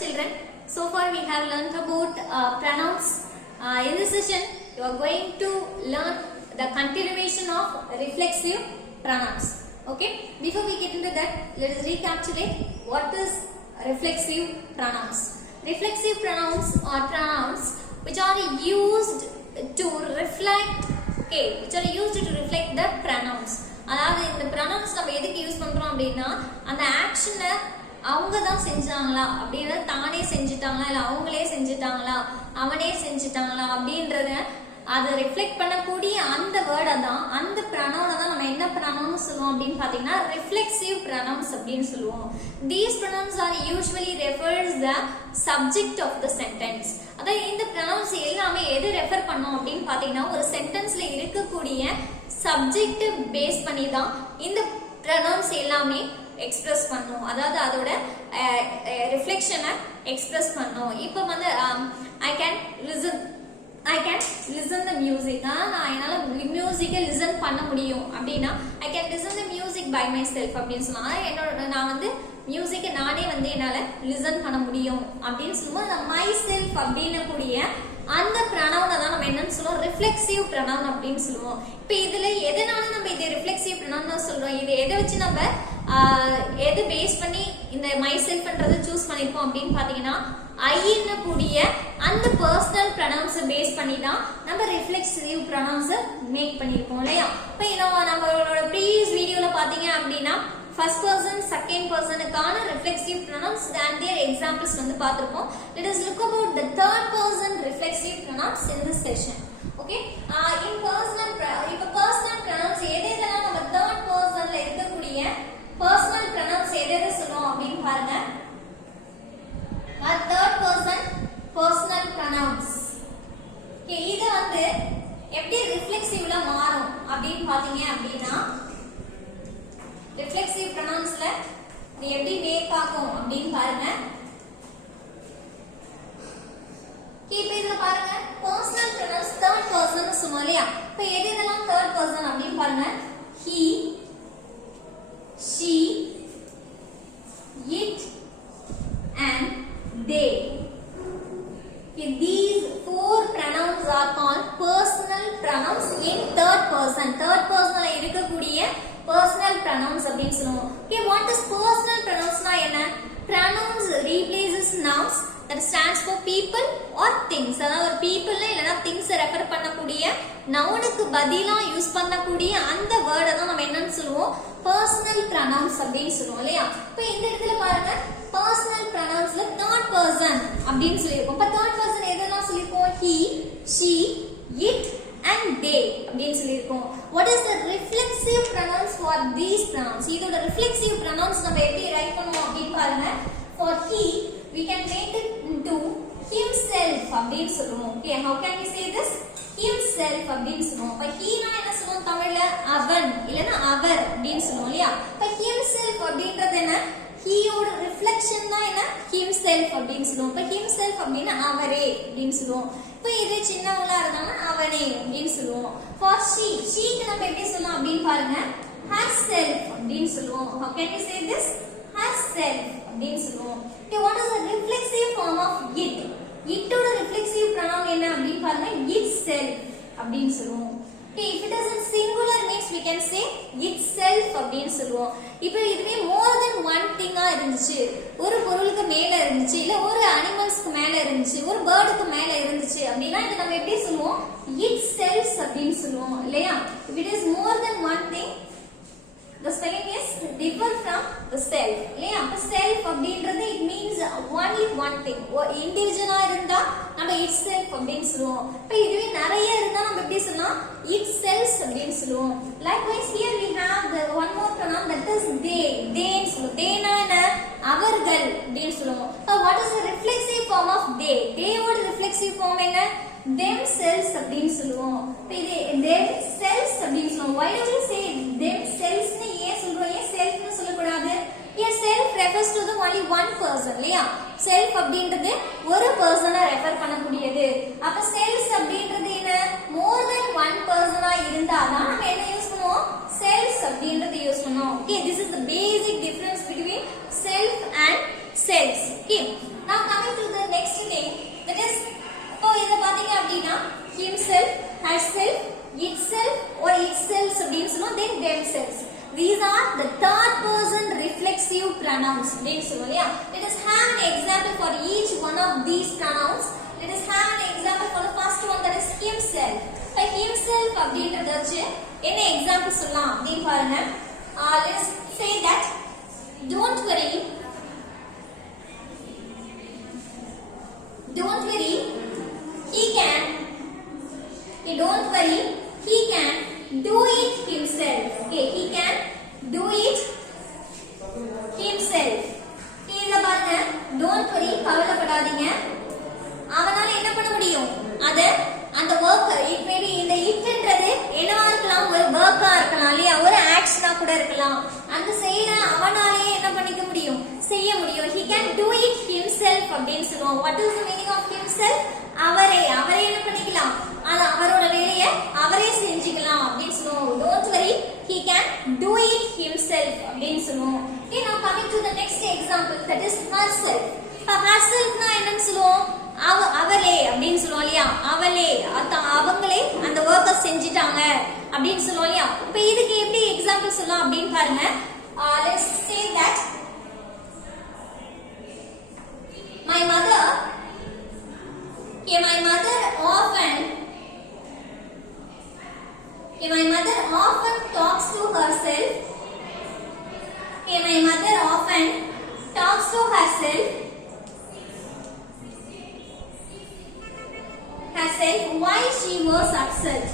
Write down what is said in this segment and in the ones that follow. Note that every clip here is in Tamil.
Children, so far we have learned about pronouns. In this session, you are going to learn the continuation of reflexive pronouns. Okay, before we get into that, let us recapitulate what is reflexive pronouns. Reflexive pronouns are pronouns which are used to reflect, which are used to reflect the pronouns. அதாவது இந்த pronouns நம்ம எதுக்கு யூஸ் பண்றோம் அப்படின்னா அந்த ஆக்ஷனை அவங்க தான் செஞ்சாங்களா அப்படின்னா தானே செஞ்சுட்டாங்களா இல்ல அவங்களே செஞ்சுட்டாங்களா அவனே செஞ்சுட்டாங்களா அப்படின்றத அதை ரிஃப்ளெக்ட் பண்ணக்கூடிய அந்த வேர்டை தான் அந்த ப்ரனவுனை தான் நம்ம என்ன ப்ரனவுன் சொல்லுவோம் அப்படின்னு பார்த்தீங்கன்னா ரிஃப்ளெக்சிவ் ப்ரனவுன்ஸ் அப்படின்னு சொல்லுவோம். These pronouns are usually refers the subject of the sentence. அதாவது இந்த ப்ரனவுன்ஸ் எல்லாமே எது ரெஃபர் பண்ணோம் அப்படின்னு பார்த்தீங்கன்னா ஒரு சென்டென்ஸ்ல இருக்கக்கூடிய சப்ஜெக்ட் பேஸ் பண்ணி தான் இந்த ப்ரனவுன்ஸ் எல்லாமே எக்ஸ்பிரஸ் பண்ணும். அதாவது அதோட ரிஃப்ளெக்ஷனை எக்ஸ்பிரஸ் பண்ணும். இப்போ வந்து I can listen the music. நான் என்னால மியூசிக்கை லிசன் பண்ண முடியும் அப்படின்னா I can listen the music by myself அப்படின்னு சொன்னா நான் வந்து மியூசிக்கை நானே வந்து என்னால லிசன் பண்ண முடியும் அப்படின்னு சொல்லுவோம். அந்த மை செல்ஃப் அப்படின்னு கூடிய அந்த ப்ரனவுனை தான் நம்ம என்னன்னு சொல்லுவோம் ரிஃப்ளெக்சிவ் ப்ரனவுன் அப்படின்னு சொல்லுவோம். இப்போ இதுல எதனால நம்ம இது ரிஃப்ளெக்சிவ் ப்ரனவுன் தான் சொல்றோம், இது எதை வச்சு நம்ம எது பேஸ் பண்ணி இந்த மை செல்ஃப்ன்றதை சூஸ் பண்ணிருப்போம் அப்படின்னு பாத்தீங்கன்னா ஐன்னு கூடிய அந்த பர்சனல் ப்ரனவுன்ஸ் பேஸ் பண்ணி தான் நம்ம ரிஃப்ளெக்சிவ் ப்ரனவுன்ஸ் மேக் பண்ணிருப்போம் இல்லையா. இப்போ நம்மளோட ப்ரீவியஸ் வீடியோல பாத்தீங்க அப்படின்னா ஃபர்ஸ்ட் பர்சன் செகண்ட் பர்சனுக்கான reflexive pronouns and their examples வந்து பார்த்திருப்போம். Let us look about the third person reflexive pronouns in this session. Okay, in personal இப்ப personal pronouns எதெல்லாம் நம்ம third personல இருக்கக்கூடிய personal pronouns எதை சொல்லுவோம் அப்படின்னு பாருங்க. third person personal pronouns. Okay, இது வந்து எப்படி ரிஃப்ளெக்சிவ்ல மாறும் அப்படின்னு பாத்தீங்க அப்படின்னா ரிஃப்ளெக்சிவ் ப்ரனவுன்ஸ்ல இது எப்படி மேக் ஆகும் அப்படின்னு பாருங்க. இப்போ இதுல பாருங்க பர்சனல் ப்ரனவுன்ஸ் தேர்ட் பர்சன் சொல்லுவோம் இல்லையா. இப்போ எதெல்லாம் தேர்ட் பர்சன் அப்படின்னு பாருங்க. he, she, it and they. Okay, these four pronouns are called personal pronouns in third person. Third personல இருக்கக்கூடிய personal pronouns அப்படின்னு சொல்லுவோம். Okay, what is personal pronouns னா என்ன? Pronouns replaces nouns that stands for people or things. அதாவது ஒரு people இல்லனா things ரெஃபர் பண்ணக்கூடிய நவுனுக்கு பதிலா யூஸ் பண்ணக்கூடிய அந்த வேர்டை தான் நம்ம என்னன்னு சொல்லுவோம் personal pronouns அப்படின்னு சொல்லுவோம் இல்லையா. இப்போ இந்த இடத்துல பாருங்க personal pronounsல third person அப்படின்னு சொல்லிருக்கோம். இப்போ third person எதெல்லாம் சொல்லிருக்கோம் he, she, it and they அப்படின்னு சொல்லிருக்கோம். What is the reflexive pronouns for these pronouns? இதோட reflexive pronouns நம்ம எப்படி ரைட் பண்ணுவோம் அப்படின்னு பாருங்க. For he we can make it into himself அப்படின்னு சொல்லுவோம். Okay, how can we say this? himself அப்படின்னு சொல்லுவோம். அப்ப he னா என்ன சொல்லுவோம் தமிழ்ல அவன் இல்லனா அவர் அப்படின்னு சொல்லுவோம் இல்லையா. அப்ப himself அப்படின்றது என்ன? he ஓட ரிஃப்ளெக்ஷன் தான் என்ன himself அப்படின்னு சொல்லுவோம். அப்ப himself அப்படினா அவரே அப்படின்னு சொல்லுவோம். இப்போ இது சின்னவங்களா இருந்தாங்கன்னா அவனே அப்படின்னு சொல்லுவோம். For she க்கு நம்ம எப்படி சொல்லலாம் அப்படின்னு பாருங்க herself அப்படின்னு சொல்லுவோம். How can we say this? herself அப்படின்னு சொல்லுவோம். Okay, what is the reflexive form of it? it ஓட reflexive pronoun என்ன அப்படின்னு பாருங்க itself அப்படின்னு சொல்லுவோம். Okay, if it is in singular means we can say itself அப்படின்னு சொல்லுவோம். இப்போ இதுவே more than one thing ஆ இருந்துச்சு, ஒரு பொருளுக்கு மேல இருந்துச்சு இல்ல ஒரு அனிமல்ஸ்க்கு மேல இருந்துச்சு ஒரு பேர்டுக்கு மேல இருந்துச்சு அப்படினா இத நம்ம எப்படி சொல்லுவோம் itself அப்படின்னு சொல்லுவோம் இல்லையா. If it is more than one thing the spelling is different from the self இல்லையா. அப்ப self அப்படின்றது it means only one thing. இண்டிவிஜுவலா இருந்தா நம்ம itself அப்படின்னு சொல்லுவோம். இப்போ இதுவே நிறைய இருந்தா நம்ம எப்படி சொல்லலாம் itself அப்படின்னு சொல்லுவோம். Likewise here we have the one more pronoun that is they. they ன்னு சொல்லுவோம். they னா என்ன அவர்கள் அப்படின்னு சொல்லுவோம். So what is the reflexive form of they? they ஓட reflexive form என்ன themselves அப்படின்னு சொல்லுவோம். இப்போ இது themselves அப்படின்னு சொல்லுவோம். why do we say themselves ன்னு ஏன் சொல்றோம், ஏன் self ன்னு சொல்ல கூடாது? here self refers to the only one person இல்லையா. self அப்படின்றது ஒரு பர்சனை ரெஃபர் பண்ணக்கூடியது. அப்ப self அப்படின்றது என்ன more than one person ஆ இருந்தாதான் நம்ம என்ன யூஸ் பண்ணுவோம் self அப்படின்றது யூஸ் பண்ணுவோம். Okay, this is the basic difference between self and selves. Okay, now pronouns அப்படினு சொல்லுவோம் இல்லையா. Let us have an example for each one of these pronouns. Let us have an example for the first one, that is himself. இப்போ himself அப்படின்றத வச்சு என்ன எக்ஸாம்பிள் சொல்லலாம் அப்படினு பாருங்க. Let's say that don't worry, he can, don't worry, he can do it himself. Okay, he can do it himself. இத பாருங்க, don't worry, கவலைப்படாதீங்க, அவனால என்ன பண்ண முடியும், அந்த work, it may be இந்த itன்றது என்னவா இருக்கலாம், ஒரு work-ஆ இருக்கலாம் இல்லையா, ஒரு action-ஆ கூட இருக்கலாம். அந்த செய்யற அவனாலே என்ன பண்ணிக்க முடியும், செய்ய முடியும். He can do it himself அப்படின்னு சொல்லுவோம். What is the meaning of himself? அவரே என்ன பண்ணிக்கலாம், அவரோட வேலையை அவரே செஞ்சுக்கலாம் அப்படின்னு சொல்லுவோம். Don't worry, he can do it himself அப்படின்னு சொல்லுவோம். Okay, now coming to the next example, that is herself. herselfனா என்னன்னு சொல்லுவோம், அவளே அப்படின்னு சொல்லுவோம் இல்லையா, அவங்களே அந்த வர்க்க செஞ்சிட்டாங்க அப்படின்னு சொல்லுவோம் இல்லையா. இப்போ இதுக்கு எப்படி எக்ஸாம்பிள் சொல்லலாம் அப்படின்னு பாருங்க. Let's say that my mother often talks to herself. My mother often talks to herself why she was upset.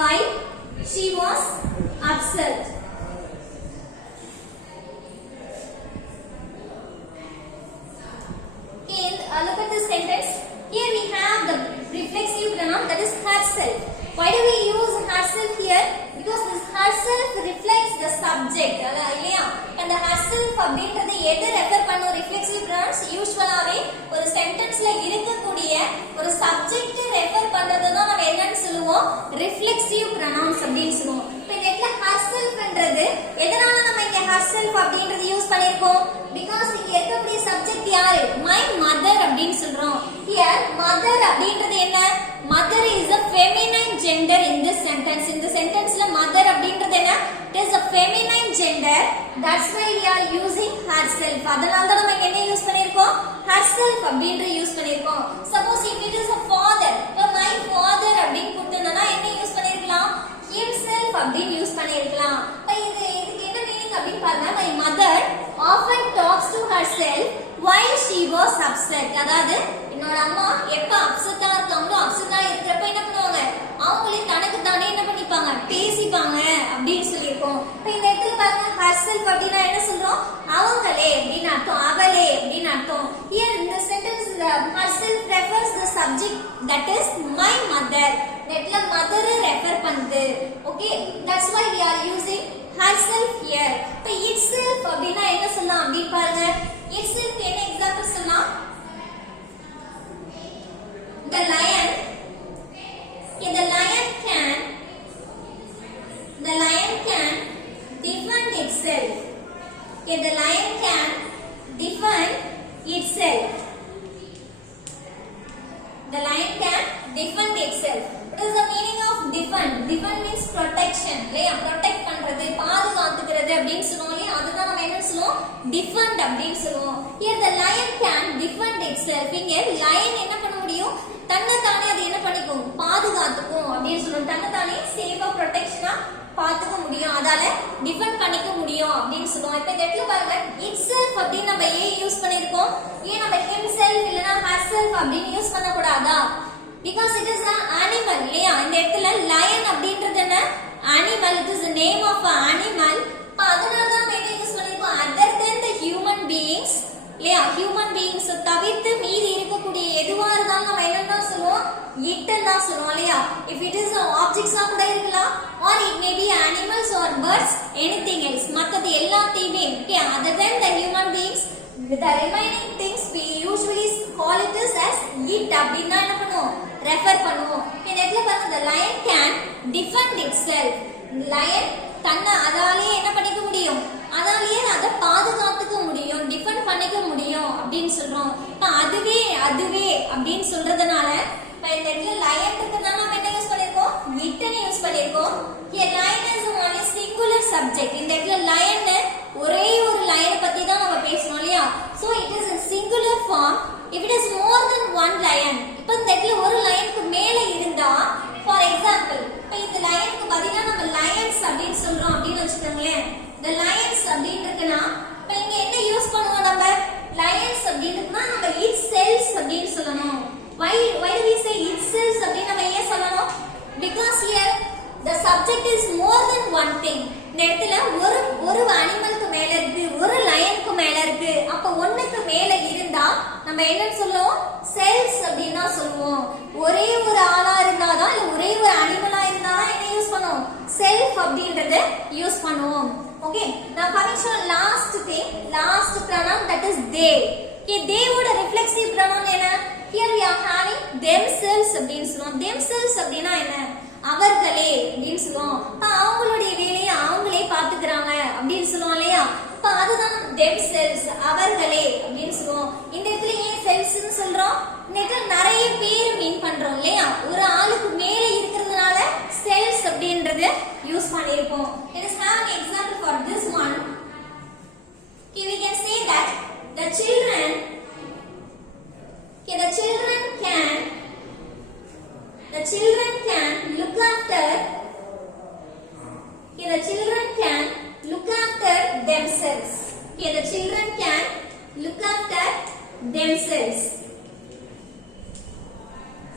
Why she was upset. Look at this sentence. Here we have the reflexive pronoun, that is herself. Why do we use herself here? Because this herself reflects the subject. இல்லையா, அந்த herself அப்படின்றது எதை ரெஃபர் பண்ணும், reflexive pronouns யூசுவலாவே ஒரு சென்டென்ஸ்ல இருக்கக்கூடிய ஒரு சப்ஜெக்ட் ரெஃபர் பண்றது தான் நம்ம என்னன்னு சொல்லுவோம், reflexive pronouns அப்படின்னு சொல்லுவோம். இப்போ இந்த இடத்துல herselfன்றது எதனால நம்ம இங்க herself அப்படின்றது யூஸ் பண்ணிருக்கோம், because இங்க இருக்கக்கூடிய சப்ஜெக்ட் யாரு, my mother அப்படின்னு சொல்றோம். Here mother அப்படின்றது என்ன, mother is a feminine gender in this sentence. இந்த சென்டென்ஸ்ல mother அப்படின்றது என்ன, it is a feminine gender, that's why we are using herself. அதனால தான் நம்ம என்ன யூஸ் பண்ணிருக்கோம், herself அப்படின்றது யூஸ் பண்ணிருக்கோம். Suppose if it is a father, my father அப்படின்னு கொடுத்தனா என்ன யூஸ் பண்ணிருக்கலாம், himself அப்படின்னு யூஸ் பண்ணிருக்கலாம். இதுக்கு என்ன மீனிங் அப்படின்னு பாருங்க. My mother often talks to herself while she was upset. அதாவது என்னோட அம்மா எப்ப அப்செட்டா இருக்காங்களோ, அப்செட்டா இருக்கிறப்ப என்ன பண்ணுவாங்க, அவங்களே தனக்கு தானே என்ன பண்ணிப்பாங்க, பேசிப்பாங்க அப்படின்னு சொல்லியிருக்கோம். இப்போ இந்த இடத்துல பாருங்க, herself அப்படின்னா என்ன சொல்றோம், அவங்களே அப்படின்னு அர்த்தம், அவளே அப்படின்னு அர்த்தம். Here in the sentence herself refers the subject, that is my mother. நெட்ல mother ரெஃபர் பண்ணுது. Okay, that's why we are using herself here. இப்போ itself அப்படின்னா என்ன சொல்லலாம் அப்படின்னு பாருங்க. itself என்ன எக்ஸாம்பிள் சொல்லலாம், the lion can defend itself. The lion can defend itself. The lion can defend itself. What is the meaning of defend? Defend means protection. இல்லையா, protect பண்றது, பாதுகாத்துக்கிறது அப்படின்னு சொல்லுவோம் இல்லையா, அதுதான் நம்ம என்ன சொல்லுவோம், defend அப்படின்னு சொல்லுவோம். Here the lion can defend itself. இங்க lion என்ன பண்ண முடியும், தன்னை தானே அது என்ன பண்ணிக்கும், பாதுகாத்துக்கும் அப்படின்னு சொல்லுவோம். தன்னை தானே சேஃபா ப்ரொடெக்ஷனா பாத்துக்க முடியும், அதால டிஃபெண்ட் பண்ணிக்க முடியும் அப்படின்னு சொல்லுவோம். இப்போ இந்த இடத்துல பாருங்க, itself அப்படின்னு நம்ம ஏன் யூஸ் பண்ணிருக்கோம், ஏன் நம்ம himself இல்லனா herself அப்படின்னு யூஸ் பண்ண கூடாதா, because it is an animal இல்லையா. இந்த இடத்துல lion அப்படின்றது என்ன, animal, it is the name of an animal. அப்ப அதனால தான் நம்ம என்ன யூஸ் பண்ணிருக்கோம், other than the human beings இல்லையா, ஹியூமன் பீயிங்ஸ் தவிர்த்து மீதி இருக்கக்கூடிய எதுவா இருந்தாலும் நம்ம என்னன்னா சொல்லுவோம், இட்ன்னு தான் சொல்லுவோம் இல்லையா. இஃப் இட் இஸ் ஆப்ஜெக்ட்ஸா கூட இருக்கலாம், or it may be animals or birds, anything else, மற்றது எல்லாத்தையுமே. Okay, other than the human beings, the remaining things we usually call it as it அப்படினா என்ன பண்ணுவோம், ரெஃபர் பண்ணுவோம். இந்த இடத்துல பாருங்க, the lion can defend itself. lion தன்னை அதாலேயே என்ன பண்ணிக்க முடியும், அதாலேயே அதை பாதுகாத்துக்க முடியும், டிஃபெண்ட் பண்ணிக்க முடியும் அப்படின்னு சொல்றோம். அதுவே அப்படின்னு சொல்றதுனால இப்ப இந்த இடத்துல lion இருக்குன்னா நம்ம என்ன யூஸ் பண்ணிருக்கோம், it ன்னு யூஸ் பண்ணிருக்கோம். Here lion is only singular subject. இந்த இடத்துல lion ஒரே ஒரு lion பத்தி தான் நம்ம பேசணும் இல்லையா? So it is in singular form if it is more than one lion. இப்போ இந்த இடத்துல ஒரு லயனுக்கு மேல இருந்தா for example இப்போ இந்த லயனுக்கு பதிலா நம்ம lions அப்படினு சொல்றோம் அப்படினு வெச்சுக்கங்களேன். the lions அப்படினு இருக்குனா இப்போ இங்க என்ன யூஸ் பண்ணுவோம் நம்ம lions அப்படினா நம்ம itself அப்படினு சொல்லணும். why do we say itself அப்படினு நம்ம ஏன் சொல்லணும்? because here the subject is more than one thing. இந்த இடத்துல ஒரு அனிமலுக்கு மேல இருக்கு, ஒரு லயனுக்கு மேல இருக்கு. அப்ப ஒண்ணுக்கு மேல இருந்தா நம்ம என்ன சொல்லுவோம்? செல்ஸ் அப்படினா சொல்லுவோம். ஒரே ஒரு ஆளா இருந்தாதான் இல்ல ஒரே ஒரு அனிமலா இருந்தாதான் என்ன யூஸ் பண்ணுவோம்? செல்ஃப் அப்படின்றத யூஸ் பண்ணுவோம். Okay, now coming to last thing, last pronoun, that is they. Okay, they would reflexive pronoun என்ன? Here we are having themselves அப்படினு சொல்லுவோம். themselves அப்படினா என்ன? அவர்களே அப்படினு சொல்லுவோம். அவங்களுடைய வேலையை அவங்களே பாத்துக்கறாங்க அப்படினு சொல்லுவோம் இல்லையா? அப்ப அதுதான் themselves, அவர்களே அப்படினு சொல்லுவோம். இந்த இடத்துல ஏன் selves னு சொல்றோம்? இந்த இடத்துல நிறைய பேர் மீன் பண்றோம் இல்லையா? ஒரு ஆளுக்கு மேல இருக்குறதுனால selves அப்படின்றது யூஸ் பண்ணிருப்போம். Let us have an example for this one. Okay, we can say that the children can look after themselves. Okay, the children can look after themselves.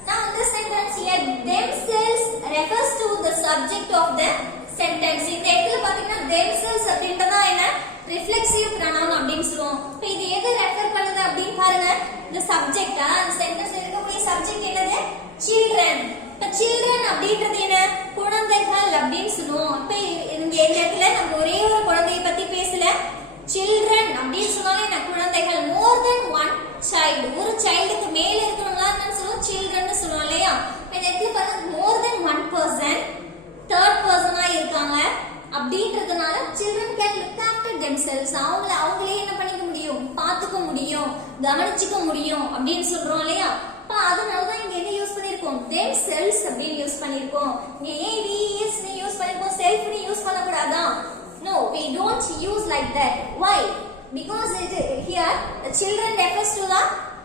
Now in this sentence here, themselves refers to the subject of the sentence. இந்த இடத்துல பாத்தீங்கன்னா themselves அப்படின்றதா என்ன? reflexive pronoun அப்படினு சொல்றோம். இப்போ இது எதை ரெஃபர் பண்ணுது அப்படினு பாருங்க. the subject அந்த சென்டென்ஸ்ல இருக்கக்கூடிய சப்ஜெக்ட் என்னது? children. இப்போ children அப்படின்றது என்ன? குழந்தைகள் அப்படினு சொல்லுவோம். இப்போ இந்த இடத்துல நம்ம ஒரே ஒரு குழந்தையை பத்தி பேசல. children அப்படினு சொன்னாலே என்ன? குழந்தைகள். more than one child, ஒரு சைல்டுக்கு மேல இருக்கவங்களா என்ன சொல்லுவோம்? children னு சொல்லுவோம் இல்லையா? இப்போ இந்த இடத்துல பாருங்க more than one person, third person ஆ இருக்காங்க அப்படின்றதுனால children can look after themselves. அவங்களே என்ன பண்ணிக்க முடியும்? பாத்துக்க முடியும், கவனிச்சுக்க முடியும் அப்படினு சொல்றோம் இல்லையா? அப்ப அதனால தான் இங்க என்ன யூஸ் பண்ணிருக்கோம்? themselves அப்படினு யூஸ் பண்ணிருக்கோம். இங்க ஏன் is னு யூஸ் பண்ணிருக்கோம்? self னு யூஸ் பண்ண கூடாதா? No, we don't use like that. Why? Because here the children refers to the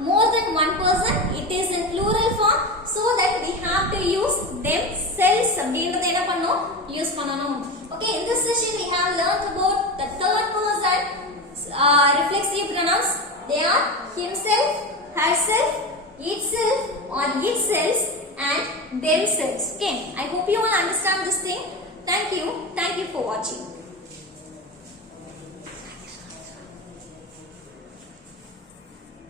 more than one person. It is in plural form, so that we have to use themselves அப்படின்றத என்ன பண்ணனும்? யூஸ் பண்ணனும். Okay, in this session we have learned about the third person reflexive pronouns. They are himself, herself, itself or itself and themselves. Okay, I hope you all understand this thing.